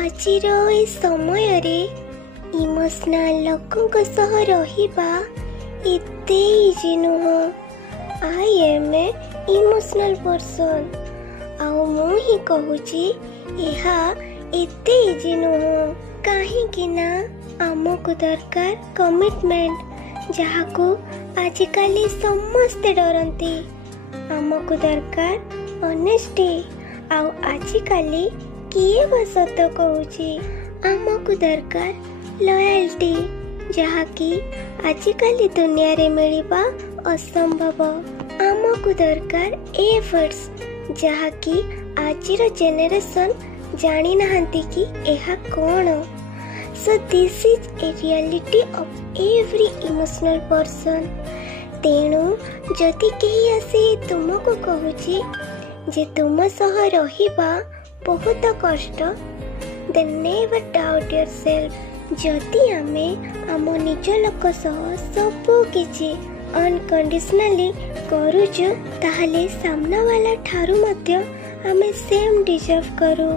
आजिर ए समय रे इमोशनल लोकंक सह रहिबा एते इजी नुह। I am a emotional person आउ मु ही कहूची एहा एते इजी नुह। काहे ना आमको दरकार कमिटमेंट जहाको आजिकाली समस्ते डरंती। आमको दरकार ऑनेस्टी आउ आजिकाली किए बा सत कहूची। आमको दरकार लॉयल्टी जहाँकि आजिकाली दुनिया रे मिलिबा असंभव। आमको दरकार एफर्ट्स जहाँकि आजिर जेनेरेशन जानी नाहंती कि एहा कोन। So this is a reality of every emotional person. तेणु जदि केही आसी तुमको कहूची जे तुम सह रहिबा बहुत कष्ट, देन नेवर डाउट योरसेल्फ। जदि आमे आम निज लोक सह सबु किछि अनकंडीशनली करूछु ताहले सामना वाला ठारू मध्य आमे सेम डिजर्व करू।